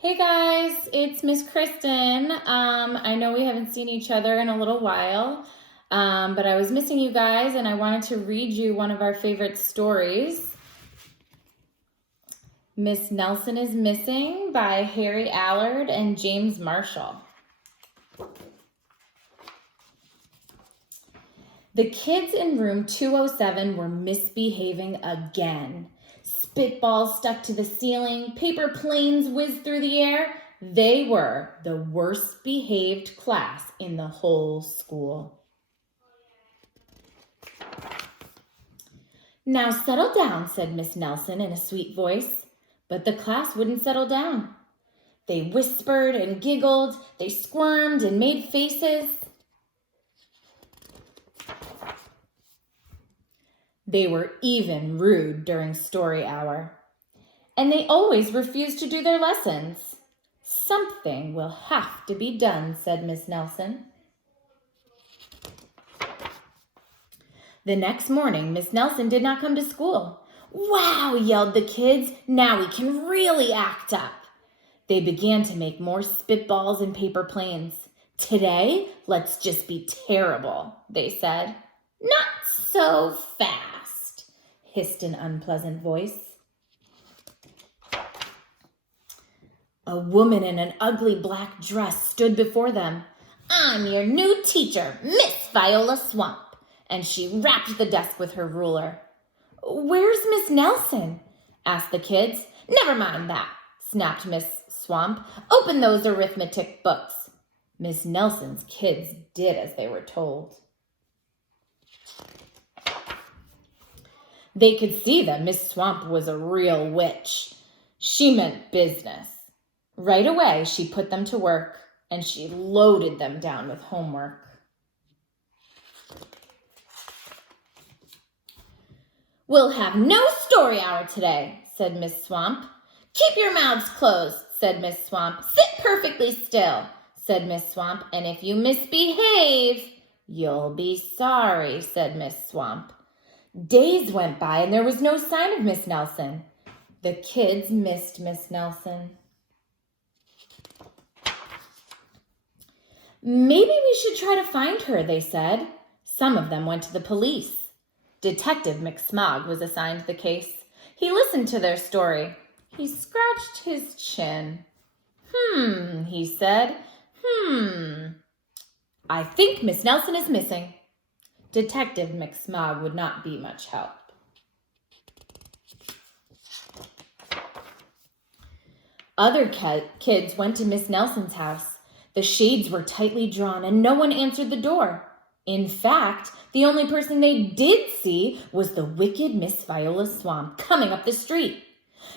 Hey guys, it's Miss Kristen. I know we haven't seen each other in a little while, but I was missing you guys and I wanted to read you one of our favorite stories. Miss Nelson is Missing by Harry Allard and James Marshall. The kids in room 207 were misbehaving again. Spitballs stuck to the ceiling, paper planes whizzed through the air. They were the worst behaved class in the whole school. Now settle down, said Miss Nelson in a sweet voice, but the class wouldn't settle down. They whispered and giggled, they squirmed and made faces. They were even rude during story hour. And they always refused to do their lessons. Something will have to be done, said Miss Nelson. The next morning, Miss Nelson did not come to school. Wow, yelled the kids. Now we can really act up. They began to make more spitballs and paper planes. Today, let's just be terrible, they said. Not so fast, hissed an unpleasant voice. A woman in an ugly black dress stood before them. I'm your new teacher, Miss Viola Swamp, and she rapped the desk with her ruler. Where's Miss Nelson? Asked the kids. Never mind that, snapped Miss Swamp. Open those arithmetic books. Miss Nelson's kids did as they were told. They could see that Miss Swamp was a real witch. She meant business. Right away, she put them to work, and she loaded them down with homework. We'll have no story hour today, said Miss Swamp. Keep your mouths closed, said Miss Swamp. Sit perfectly still, said Miss Swamp, and if you misbehave, you'll be sorry, said Miss Swamp. Days went by and there was no sign of Miss Nelson. The kids missed Miss Nelson. Maybe we should try to find her, they said. Some of them went to the police. Detective McSmog was assigned the case. He listened to their story. He scratched his chin. He said. I think Miss Nelson is missing. Detective McSmog would not be much help. Other kids went to Miss Nelson's house. The shades were tightly drawn and no one answered the door. In fact, the only person they did see was the wicked Miss Viola Swamp coming up the street.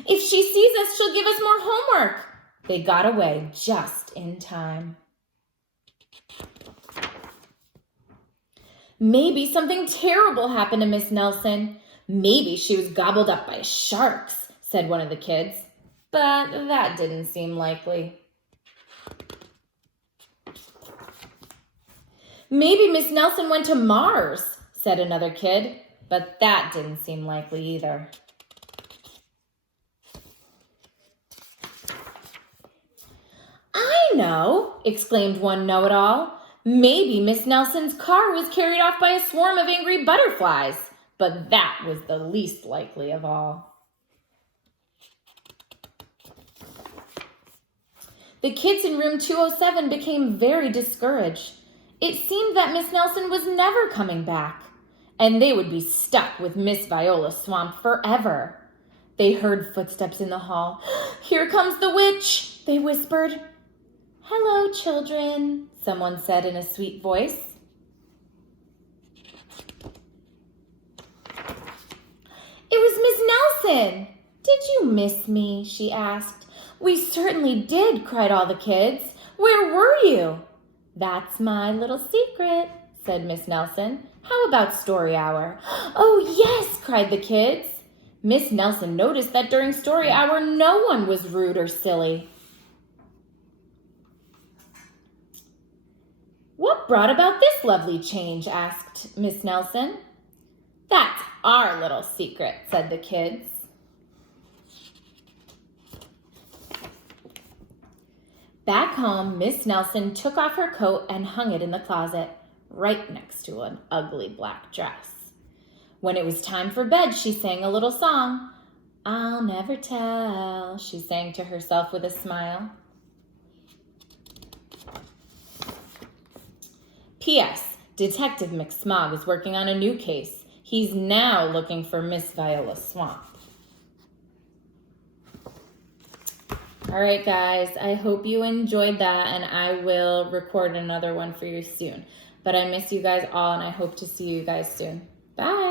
If she sees us, she'll give us more homework. They got away just in time. Maybe something terrible happened to Miss Nelson. Maybe she was gobbled up by sharks, said one of the kids. But that didn't seem likely. Maybe Miss Nelson went to Mars, said another kid. But that didn't seem likely either. I know, exclaimed one know-it-all. Maybe Miss Nelson's car was carried off by a swarm of angry butterflies, but that was the least likely of all. The kids in room 207 became very discouraged. It seemed that Miss Nelson was never coming back, and they would be stuck with Miss Viola Swamp forever. They heard footsteps in the hall. Here comes the witch, they whispered. Hello, children, someone said in a sweet voice. It was Miss Nelson. Did you miss me? She asked. We certainly did, cried all the kids. Where were you? That's my little secret, said Miss Nelson. How about story hour? Oh, yes, cried the kids. Miss Nelson noticed that during story hour, no one was rude or silly. What brought about this lovely change? Asked Miss Nelson. That's our little secret, said the kids. Back home, Miss Nelson took off her coat and hung it in the closet, right next to an ugly black dress. When it was time for bed, she sang a little song. "I'll never tell," she sang to herself with a smile. P.S. Detective McSmog is working on a new case. He's now looking for Miss Viola Swamp. All right, guys, I hope you enjoyed that, and I will record another one for you soon. But I miss you guys all, and I hope to see you guys soon. Bye.